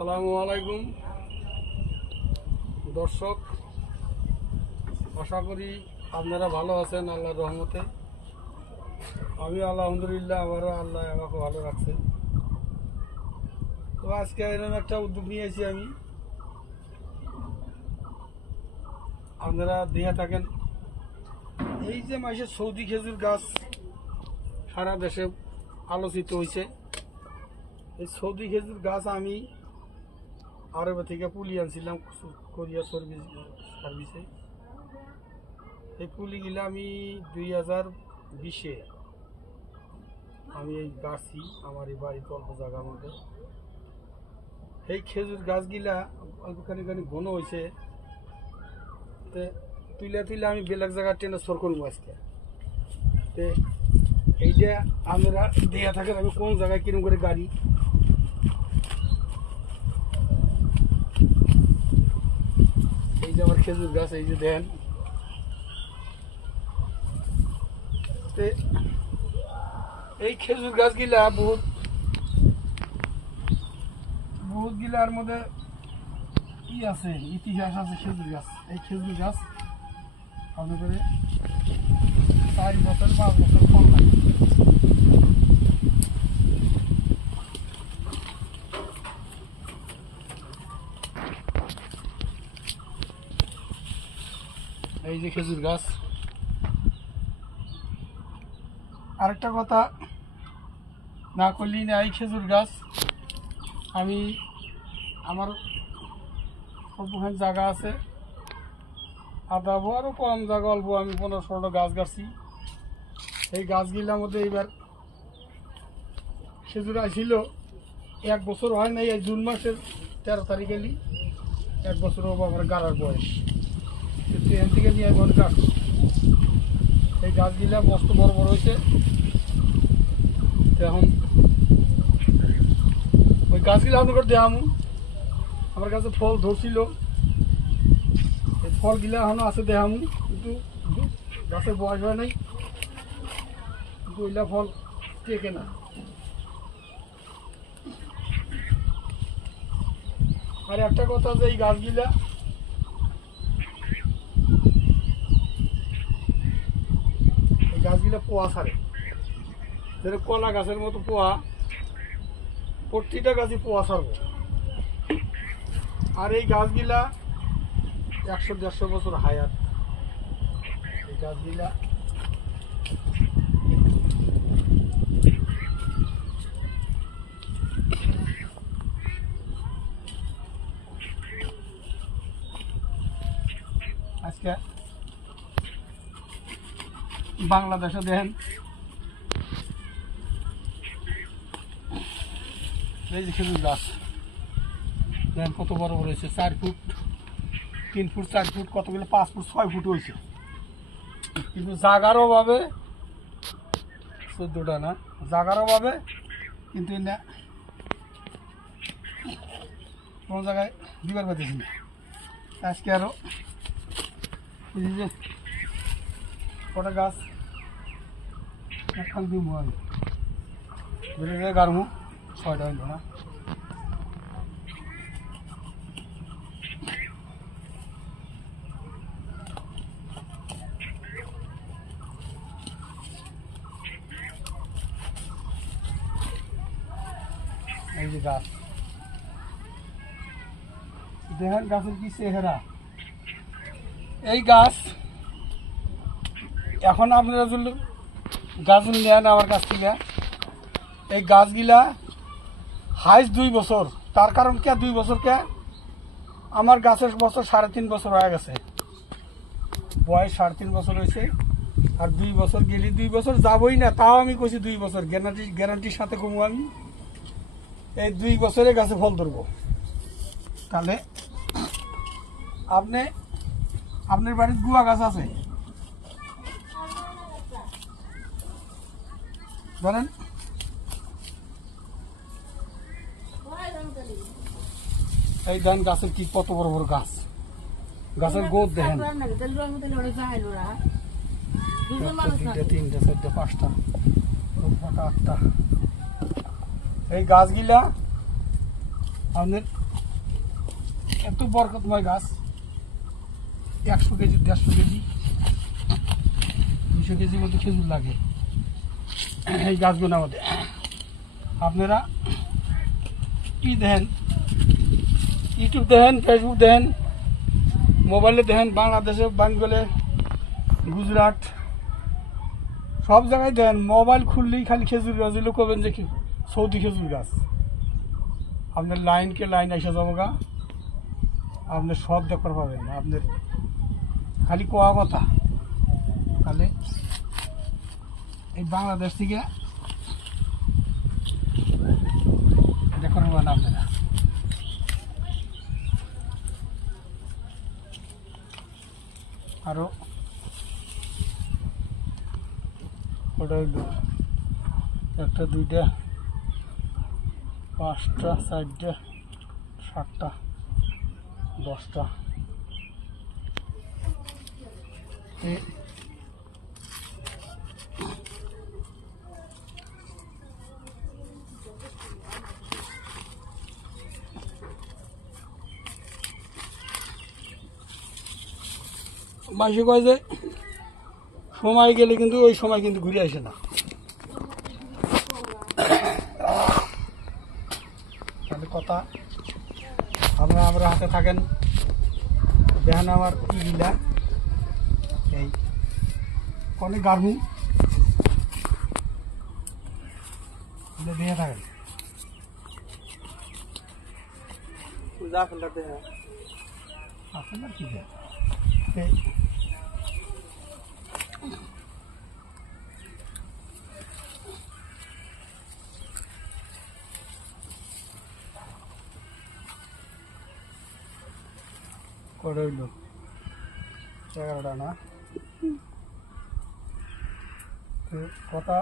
আসসালামু আলাইকুম দর্শক, আশা করি আপনারা ভালো আছেন আল্লাহর রহমতে। আমি আলহামদুলিল্লাহ, আমারও আল্লাহ আমাকে ভালো রাখছে। তো আজকে এরকম একটা উদ্যোগ নিয়েছি আমি, আপনারা দেখে থাকেন। এই যে মাসে সৌদি খেজুর গাছ সারা দেশে আলোচিত হয়েছে। এই সৌদি খেজুর গাছ আমি আরবে থেকে পুলি আনছিলাম কোরিয়ার সার্ভিসে। এই পুলিগুলো আমি 2020-এ আমি এই গাছই আমার এই বাড়িতে অল্প জায়গার মধ্যে। এই খেজুর গাছগুলা অল্পখানি ঘন হয়েছে, তুলে আমি বেলেগ জায়গায় ট্রেনে সর করবো আজকে। তো এইটা আমরা দেয়া থাকেন আমি কোন জায়গায় কিরম করে গাড়ি। এই যে আমার খেজুর গাছ, এই যে দেন। এই খেজুর গাছগুলা বহুত গিলার মধ্যে আছে, ইতিহাস আছে খেজুর গাছ। এই খেজুর গাছ মনে করে 4 বছর 5 বছর ফল লাগে। এই যে খেজুর গাছ। আরেকটা কথা না করলেই না, এই খেজুর গাছ আমি আমার অল্পখানি জায়গা আছে, আদা আরও কম জায়গা, অল্প আমি 15-16টা গাছ গাছছি। এই গাছগুলোর মধ্যে এইবার খেজুর আসছিল, 1 বছর হয় নাই। এই জুন মাসের 13 তারিখ এলি 1 বছর হবো আমার গাড়ার বয়স। কিন্তু এখান থেকে নিয়ে ঘর গাছ, এই গাছগুলা মস্ত বড় বড় হয়েছে। এখন ওই গাছগুলো আপনার দেখাম, আমার কাছে ফল ধরছিল, এই ফলগুলা এখনো আছে দেখাম। কিন্তু গাছের বয়স হয় নাই, কিন্তু ওইলা ফল টেকে না। আর একটা কথা যে এই গাছগুলা পোয়া ছাড়ে, যেটা কলা গাছের মতো পোয়া, প্রতিটা গাছই পোয়া ছাড়বো। আর এই গাছগুলা 100-150 বছর হায়াত। এই গাছগুলা আজকে বাংলাদেশে দেখেন এই যে খেজুর গাছ দেখেন কত বড় বড় হয়েছে, 4 ফুট 3 ফুট 4 ফুট কতগুলো 5 ফুট 6 ফুট হয়েছে। কিন্তু জাগার অভাবে 14টা না, জাগার অভাবে কিন্তু না কোনো জায়গায় দিবার পাইতেছি না। আজকে আরো এই যে কটা গাছ একখান দিব আমি বেড়ে গাড়মু 6টা হইল না। এই যে গাছ দেখেন গাছের কি চেহারা। এই গাছ এখন আপনারা যদি গাছ নেন আমার কাছ থেকে, এই গাছগুলা হাইস্ট 2 বছর। তার কারণ কে 2 বছর কে, আমার গাছের বছর 3.5 বছর হয়ে গেছে, বয়স 3.5 বছর হয়েছে। আর 2 বছর গেলি 2 বছর যাবই না, তাও আমি কইছি 2 বছর গ্যারান্টির সাথে কমু আমি। এই 2 বছরে গাছে ফল ধরবো। তাহলে আপনার বাড়ির গুয়া গাছ আছে ধরেন, এই ধান গাছের কি কত বড় বড় গাছ, গাছের গোদ দেখেন 2টা 3টা 4টা 5টা 8টা। এই গাছগুলা আপনার এত বরকতময় গাছ, 100 কেজি 150 কেজি 200 কেজির মতো খেজুর লাগে এই গাছগুলো আমাদের। আপনারা কি দেখেন, ইউটিউব দেখেন, ফেসবুক দেখেন, মোবাইলে দেখেন, বাংলাদেশে, বেঙ্গলে, গুজরাট, সব জায়গায় দেখেন, মোবাইল খুললেই খালি খেজুর গাছ। এগুলো করবেন যে সৌদি খেজুর গাছ। আপনার লাইনকে লাইন এসে যাবো গা, আপনি সব দেখতে পাবেন। আপনার খালি কোয়া কথা, তাহলে এই বাংলাদেশ থেকে দেখতে পাবেন আপনারা। আরো ওটা হইল 1টা 2টা 5টা 4টা 7টা 10টা। মাসে কয় যে সময় গেলে কিন্তু ওই সময় কিন্তু ঘুরে আসে না। তাহলে কথা, আপনারা আমার হাতে থাকেন, দেখেন আমার ইগুলা এই অনেক গার্হু দেখে থাকেন। আপনার কি করে হইল 11টা না কথা।